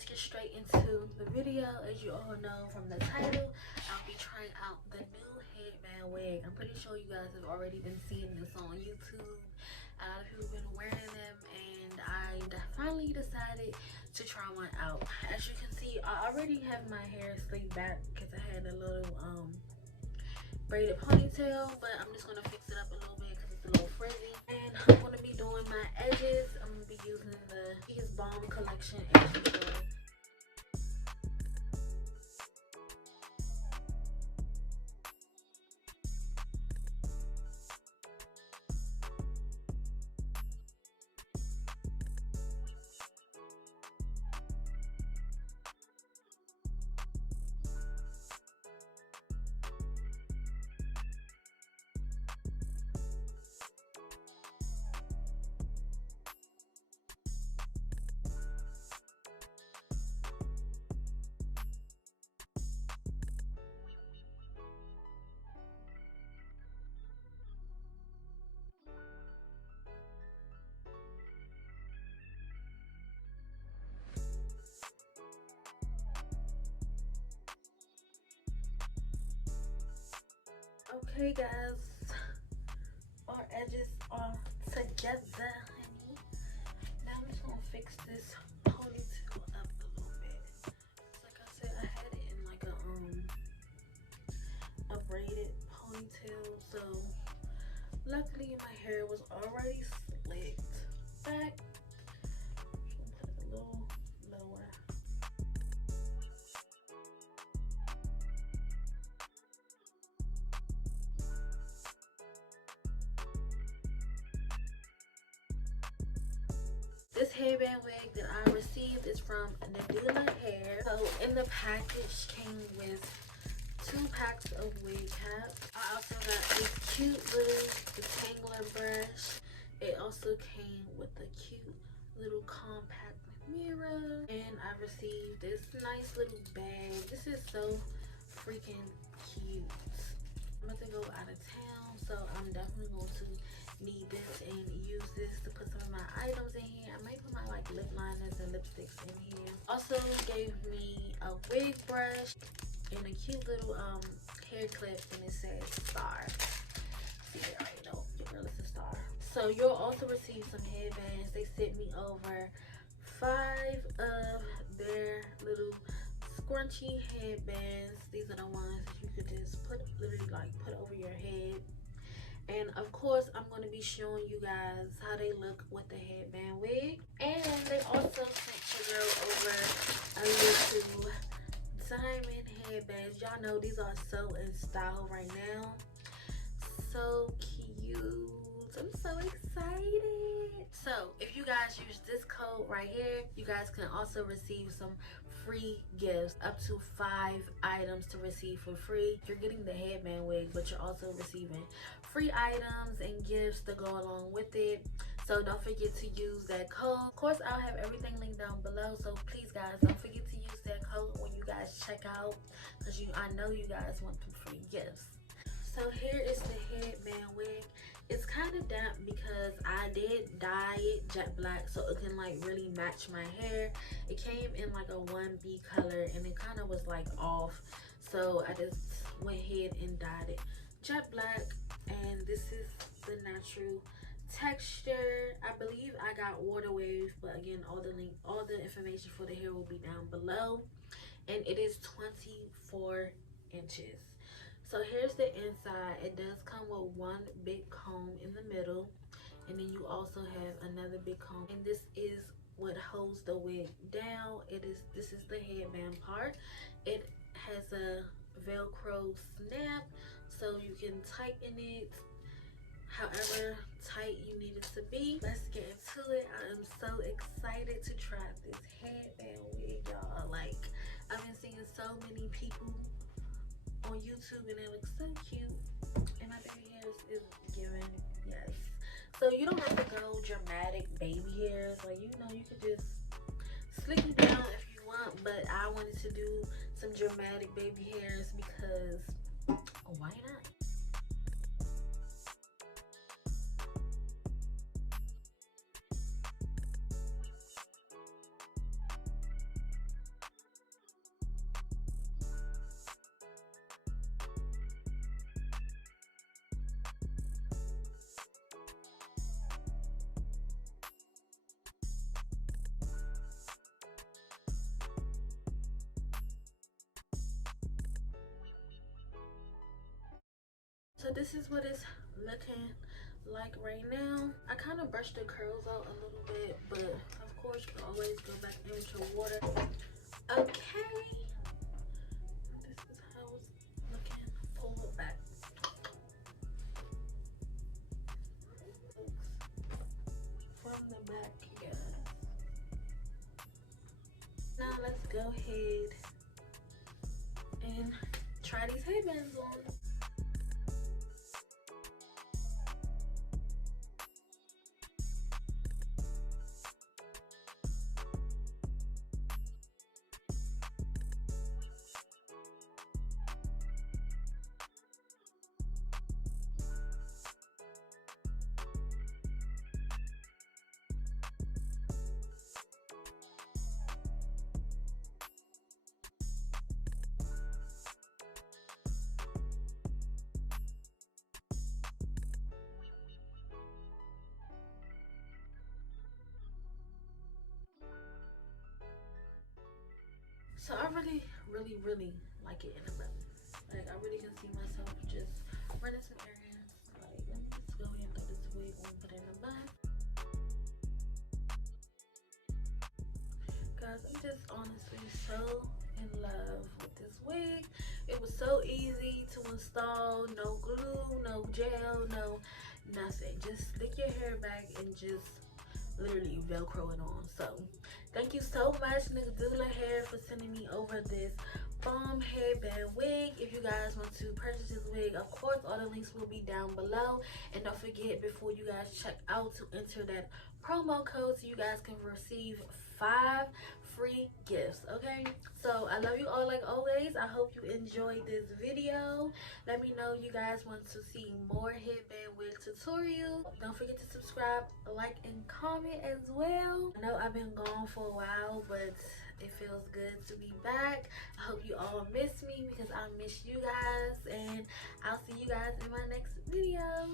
let's get straight into the video. As you all know from the title, I'll be trying out the new headband wig. I'm pretty sure you guys have already been seeing this on YouTube. A lot of people have been wearing them, and I finally decided to try one out. As you can see, I already have my hair slicked back because I had a little braided ponytail, but I'm just gonna fix it up a little bit because it's a little frizzy. And I'm gonna be doing my edges. I'm gonna be using the HEADBAND collection edge control. Okay guys, our edges are together, honey. Now I'm just gonna fix this ponytail up a little bit. Like I said, I had it in like a braided ponytail, so luckily my hair was already slicked back. I'm gonna put it a little lower. This headband wig that I received is from Nadula hair. So in the package came with 2 packs of wig caps. I also got this cute little detangler brush. It also came with a cute little compact mirror. And I received this nice little bag. This is so freaking cute. I'm about to go out of town, so I'm definitely going to need this and use this to put some of my items in here. I might put my like lip liners and lipsticks in here. Also gave me a wig brush and a cute little hair clip, and it says star. See it right? No, your girl is a star. So you'll also receive some headbands. They sent me over 5 of their little scrunchy headbands. These are the ones that you could just put literally like put over your head. And of course, I'm going to be showing you guys how they look with the headband wig. And they also sent your girl over a little diamond headbands. Y'all know these are so in style right now. So cute. I'm so excited. So if you guys use this code right here, you guys can also receive some free gifts, up to 5 items to receive for free. You're getting the headband wig, but you're also receiving free items and gifts to go along with it. So don't forget to use that code. Of course, I'll have everything linked down below, so please guys don't forget to use that code when you guys check out, because I know you guys want some free gifts. So here is the headband wig. It's kind of damp because I did dye it jet black so it can like really match my hair. It came in like a 1B color and it kind of was like off, so I just went ahead and dyed it jet black. And this is the natural texture. I believe I got water wave, but again, all the information for the hair will be down below. And it is 24 inches. So here's the inside. It does come with 1 big comb in the middle, and then you also have another big comb, and this is what holds the wig down. This is the headband part. It has a Velcro snap, so you can tighten it however tight you need it to be. Let's get into it. I am so excited to try this headband wig, y'all. Like, I've been seeing so many people on YouTube and they look so cute, and my baby hairs is giving yes. So you don't have to go dramatic baby hairs, like, you know, you could just slick it down if you want, but I wanted to do some dramatic baby hairs because why not? So this is what it's looking like right now. I kind of brushed the curls out a little bit, but of course you can always go back in with your water. Okay, this is how it's looking. Pull it back. From the back here. Now let's go ahead and try these headbands on. So I really like it in the bun. Like I really can see myself just running some errands. Like let me just go ahead and throw this wig on, put it in the bun. Guys, I'm just honestly so in love with this wig. It was so easy to install. No glue, no gel, no nothing. Just stick your hair back and just literally velcro it on. So thank you so much Nadula Hair for sending me over this bomb headband wig. If you guys want to purchase this wig, of course all the links will be down below, and don't forget before you guys check out to enter that promo code so you guys can receive 5 free gifts. Okay, so I love you all like always. I hope you enjoyed this video. Let me know you guys want to see more headband wig tutorials. Don't forget to subscribe, like, and comment as well. I know I've been gone for a while, but it feels good to be back. I hope you all miss me because I miss you guys, and I'll see you guys in my next video.